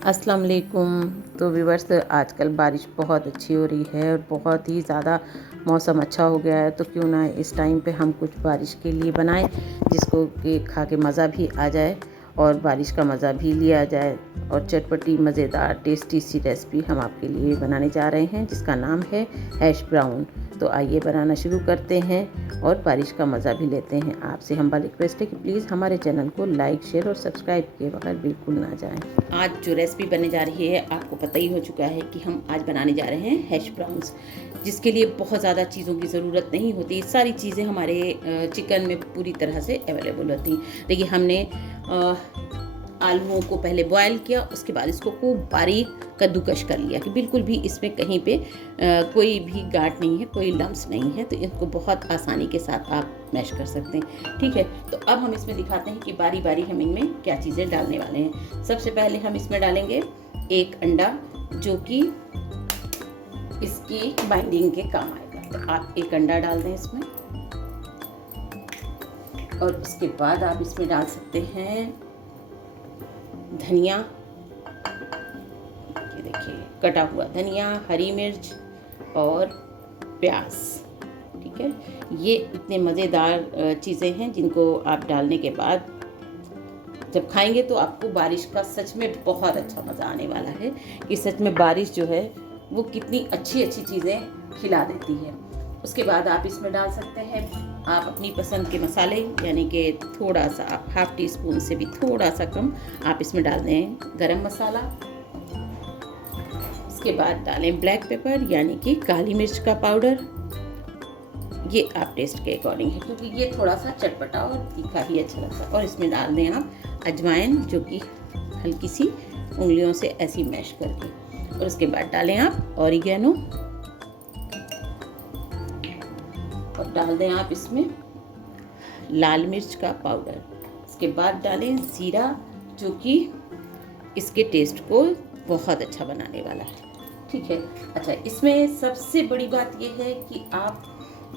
अस्सलाम वालेकुम। तो व्यूअर्स, आजकल बारिश बहुत अच्छी हो रही है और बहुत ही ज़्यादा मौसम अच्छा हो गया है, तो क्यों ना इस टाइम पे हम कुछ बारिश के लिए बनाएं जिसको कि खा के मज़ा भी आ जाए और बारिश का मज़ा भी लिया जाए। और चटपटी मज़ेदार टेस्टी सी रेसिपी हम आपके लिए बनाने जा रहे हैं जिसका नाम है हैश ब्राउन। तो आइए बनाना शुरू करते हैं और बारिश का मज़ा भी लेते हैं। आपसे हमारी रिक्वेस्ट है कि प्लीज़ हमारे चैनल को लाइक, शेयर और सब्सक्राइब किए बगैर बिल्कुल ना जाएं। आज जो रेसिपी बनने जा रही है आपको पता ही हो चुका है कि हम आज बनाने जा रहे हैं हैश ब्राउन्स, जिसके लिए बहुत ज़्यादा चीज़ों की ज़रूरत नहीं होती। सारी चीज़ें हमारे चिकन में पूरी तरह से अवेलेबल होती हैं। देखिए, हमने आलूओं को पहले बॉयल किया, उसके बाद इसको खूब बारीक कद्दूकश कर लिया कि बिल्कुल भी इसमें कहीं पे कोई भी गांठ नहीं है, कोई लम्स नहीं है, तो इनको बहुत आसानी के साथ आप मैश कर सकते हैं। ठीक है, तो अब हम इसमें दिखाते हैं कि बारी बारी हम इनमें क्या चीज़ें डालने वाले हैं। सबसे पहले हम इसमें डालेंगे एक अंडा, जो कि इसकी बाइंडिंग के काम आएगा। तो आप एक अंडा डाल दें इसमें, और उसके बाद आप इसमें डाल सकते हैं धनिया, ये देखिए कटा हुआ धनिया, हरी मिर्च और प्याज। ठीक है, ये इतने मज़ेदार चीज़ें हैं जिनको आप डालने के बाद जब खाएंगे तो आपको बारिश का सच में बहुत अच्छा मज़ा आने वाला है कि सच में बारिश जो है वो कितनी अच्छी अच्छी चीज़ें खिला देती है। उसके बाद आप इसमें डाल सकते हैं आप अपनी पसंद के मसाले, यानी कि थोड़ा सा आप हाफ टी स्पून से भी थोड़ा सा कम आप इसमें डाल दें गरम मसाला। उसके बाद डालें ब्लैक पेपर, यानी कि काली मिर्च का पाउडर। ये आप टेस्ट के अकॉर्डिंग है, क्योंकि ये थोड़ा सा चटपटा और तीखा ही अच्छा लगता है। और इसमें डाल दें आप अजवाइन, जो कि हल्की सी उंगलियों से ऐसी मैश करके। और उसके बाद डालें आप ऑरिगेनो, और डाल दें आप इसमें लाल मिर्च का पाउडर। इसके बाद डालें ज़ीरा, जो कि इसके टेस्ट को बहुत अच्छा बनाने वाला है। ठीक है, अच्छा, इसमें सबसे बड़ी बात यह है कि आप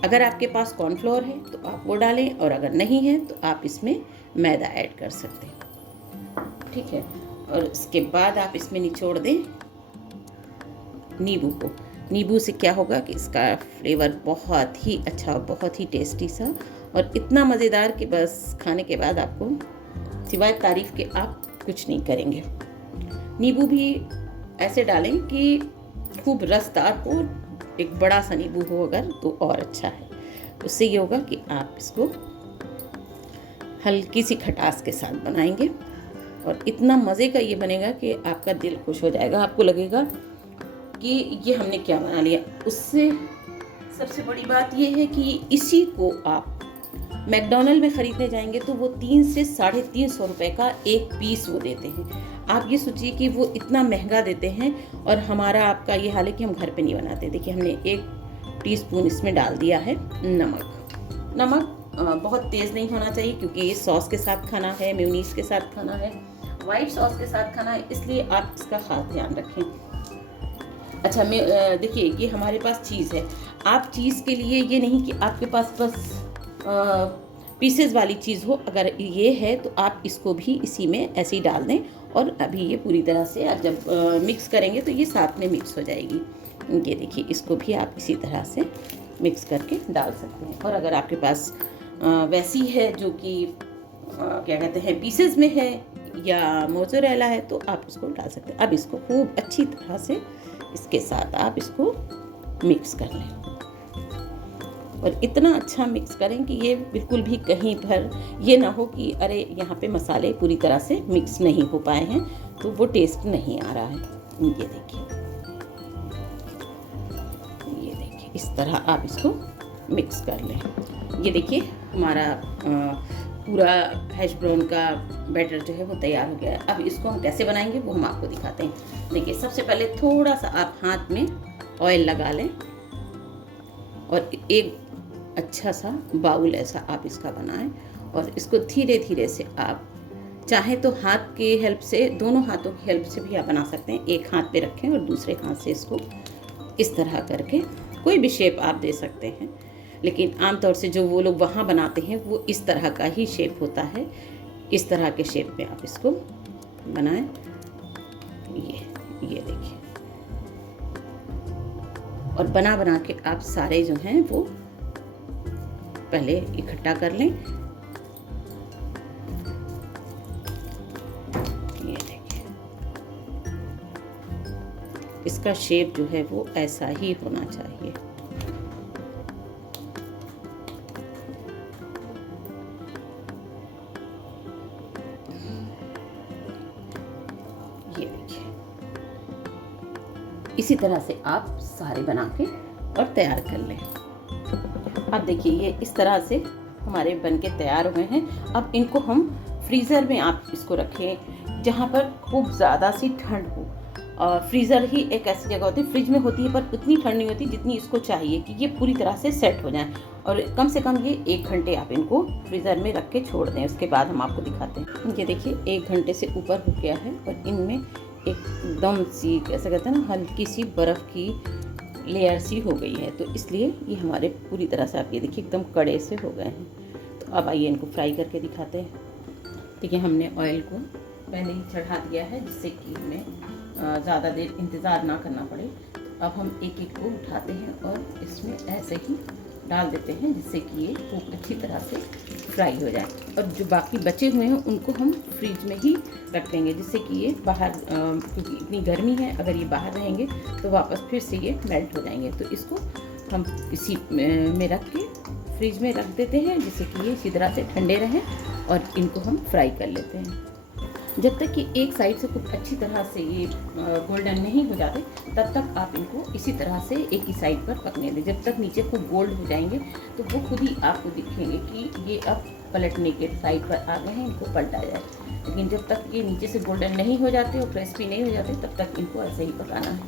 अगर आपके पास कॉर्नफ्लोर है तो आप वो डालें, और अगर नहीं है तो आप इसमें मैदा ऐड कर सकते हैं। ठीक है, और उसके बाद आप इसमें निचोड़ दें नींबू को। नींबू से क्या होगा कि इसका फ्लेवर बहुत ही अच्छा, बहुत ही टेस्टी सा और इतना मज़ेदार कि बस खाने के बाद आपको सिवाय तारीफ़ के आप कुछ नहीं करेंगे। नींबू भी ऐसे डालें कि खूब रसदार हो, एक बड़ा सा नींबू हो अगर तो और अच्छा है। उससे ये होगा कि आप इसको हल्की सी खटास के साथ बनाएंगे और इतना मज़े का ये बनेगा कि आपका दिल खुश हो जाएगा। आपको लगेगा कि ये हमने क्या बना लिया। उससे सबसे बड़ी बात ये है कि इसी को आप मैकडॉनल्ड में ख़रीदने जाएंगे तो वो 3 से 350 रुपये का एक पीस वो देते हैं। आप ये सोचिए कि वो इतना महंगा देते हैं, और हमारा आपका ये हाल है कि हम घर पे नहीं बनाते। देखिए, हमने 1 टीस्पून इसमें डाल दिया है नमक। नमक बहुत तेज़ नहीं होना चाहिए, क्योंकि ये सॉस के साथ खाना है, मेयोनीज के साथ खाना है, वाइट सॉस के साथ खाना है, इसलिए आप इसका ख़ास ध्यान रखें। अच्छा, मैं देखिए, ये हमारे पास चीज़ है। आप चीज़ के लिए ये नहीं कि आपके पास बस पीसेस वाली चीज़ हो, अगर ये है तो आप इसको भी इसी में ऐसे ही डाल दें, और अभी ये पूरी तरह से आप जब मिक्स करेंगे तो ये साथ में मिक्स हो जाएगी। ये देखिए, इसको भी आप इसी तरह से मिक्स करके डाल सकते हैं। और अगर आपके पास वैसी है जो कि क्या कहते हैं पीसेस में है या मोज़रेला है, तो आप इसको डाल सकते हैं। अब इसको खूब अच्छी तरह से इसके साथ आप इसको मिक्स कर लें, और इतना अच्छा मिक्स करें कि ये बिल्कुल भी कहीं पर ये ना हो कि अरे यहाँ पे मसाले पूरी तरह से मिक्स नहीं हो पाए हैं, तो वो टेस्ट नहीं आ रहा है। ये देखिए इस तरह आप इसको मिक्स कर लें। ये देखिए, हमारा पूरा हैश ब्राउन का बैटर जो है वो तैयार हो गया है। अब इसको हम कैसे बनाएंगे वो हम आपको दिखाते हैं। देखिए, सबसे पहले थोड़ा सा आप हाथ में ऑयल लगा लें, और एक अच्छा सा बाउल ऐसा आप इसका बनाएं, और इसको धीरे धीरे से आप चाहें तो हाथ की हेल्प से, दोनों हाथों की हेल्प से भी आप बना सकते हैं। एक हाथ पे रखें और दूसरे हाथ से इसको इस तरह करके कोई भी शेप आप दे सकते हैं, लेकिन आमतौर से जो वो लोग वहाँ बनाते हैं वो इस तरह का ही शेप होता है। इस तरह के शेप में आप इसको बनाएं। और बना बना के आप सारे जो हैं वो पहले इकट्ठा कर लें। ये देखिए, इसका शेप जो है वो ऐसा ही होना चाहिए। ये देखिए, इसी तरह से आप सारे बना के और तैयार कर लें। अब देखिए, ये इस तरह से हमारे बन के तैयार हुए हैं। अब इनको हम फ्रीज़र में आप इसको रखें जहाँ पर खूब ज़्यादा सी ठंड हो। और फ्रीज़र ही एक ऐसी जगह होती है, फ्रिज में होती है पर उतनी ठंड नहीं होती जितनी इसको चाहिए कि ये पूरी तरह से सेट हो जाए। और कम से कम ये 1 घंटे आप इनको फ्रीज़र में रख के छोड़ दें। उसके बाद हम आपको दिखाते हैं। ये देखिए, 1 घंटे से ऊपर हो गया है और इनमें एकदम सी, कैसे कहते हैं ना, हल्की सी बर्फ़ की लेयर सी हो गई है। तो इसलिए ये हमारे पूरी तरह से, आप ये देखिए, एकदम कड़े से हो गए हैं। तो अब आइए इनको फ्राई करके दिखाते हैं। देखिए, हमने ऑयल को पहले ही चढ़ा दिया है जिससे कि हमें ज़्यादा देर इंतज़ार ना करना पड़े। तो अब हम एक एक को उठाते हैं और इसमें ऐसे ही डाल देते हैं जिससे कि ये खूब अच्छी तरह से फ्राई हो जाए। और जो बाकी बचे हुए हैं उनको हम फ्रिज में ही रख देंगे जिससे कि ये बाहर, क्योंकि इतनी गर्मी है, अगर ये बाहर रहेंगे तो वापस फिर से ये मेल्ट हो जाएंगे। तो इसको हम इसी में रख के फ्रिज में रख देते हैं जिससे कि ये इसी तरह से ठंडे रहें और इनको हम फ्राई कर लेते हैं। जब तक कि एक साइड से खूब अच्छी तरह से ये गोल्डन नहीं हो जाते तब तक आप इनको इसी तरह से एक ही साइड पर पकने दें। जब तक नीचे खूब गोल्ड हो जाएंगे तो वो खुद ही आपको दिखेंगे कि ये अब पलटने के साइड पर आ गए हैं, इनको पलटा जाए। लेकिन जब तक ये नीचे से गोल्डन नहीं हो जाते और क्रिस्पी नहीं हो जाते तब तक इनको ऐसे ही पकाना है।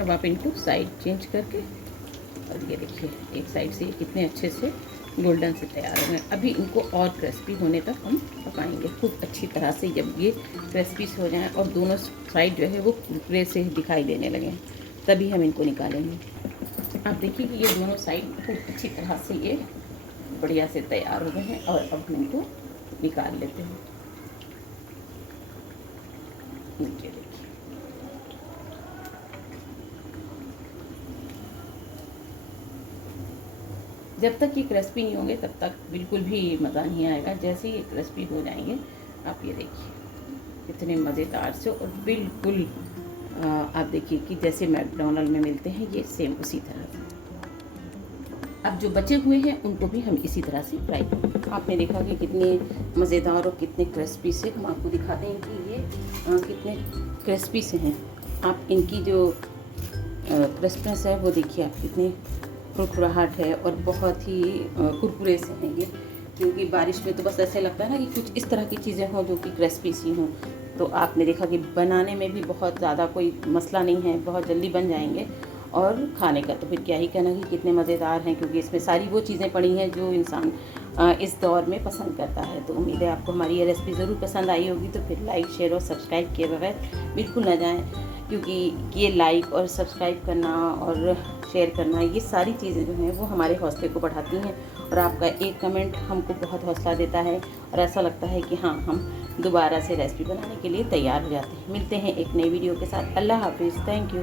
अब आप इनको साइड चेंज करके, और ये देखिए, एक साइड से कितने अच्छे से गोल्डन से तैयार हो गए। अभी इनको और क्रिस्पी होने तक हम पकाएंगे खूब अच्छी तरह से। जब ये क्रिस्पी हो जाएं और दोनों साइड जो है वो कुरकुरे से दिखाई देने लगें तभी हम इनको निकालेंगे। आप देखिए कि ये दोनों साइड खूब अच्छी तरह से ये बढ़िया से तैयार हो गए हैं और अब हम इनको निकाल लेते हैं। नीचे देखिए, जब तक ये क्रिस्पी नहीं होंगे तब तक बिल्कुल भी मज़ा नहीं आएगा। जैसे ही ये क्रिस्पी हो जाएंगे, आप ये देखिए कितने मज़ेदार से, और बिल्कुल आप देखिए कि जैसे मैकडॉनल्ड में मिलते हैं ये सेम उसी तरह से। अब जो बचे हुए हैं उनको भी हम इसी तरह से फ्राई करेंगे। आपने देखा कि कितने मज़ेदार और कितने क्रिस्पी से, हम आपको दिखाते हैं कि ये कितने क्रिस्पी से हैं। आप इनकी जो क्रिस्पनेस है वो देखिए, आप कितने कुरकुराहट है और बहुत ही कुरकुरे से हैं ये। क्योंकि बारिश में तो बस ऐसे लगता है ना कि कुछ इस तरह की चीज़ें हों जो कि क्रिस्पी सी हों। तो आपने देखा कि बनाने में भी बहुत ज़्यादा कोई मसला नहीं है, बहुत जल्दी बन जाएंगे। और खाने का तो फिर क्या ही कहना कि कितने मज़ेदार हैं, क्योंकि इसमें सारी वो चीज़ें पड़ी हैं जो इंसान इस दौर में पसंद करता है। तो उम्मीद है आपको हमारी ये रेसिपी ज़रूर पसंद आई होगी। तो फिर लाइक, शेयर और सब्सक्राइब किए बगैर बिल्कुल ना जाएं, क्योंकि ये लाइक और सब्सक्राइब करना और शेयर करना, ये सारी चीज़ें जो हैं वो हमारे हौसले को बढ़ाती हैं। और आपका एक कमेंट हमको बहुत हौसला देता है और ऐसा लगता है कि हाँ, हम दोबारा से रेसिपी बनाने के लिए तैयार हो जाते हैं। मिलते हैं एक नई वीडियो के साथ। अल्लाह हाफिज़। Thank you.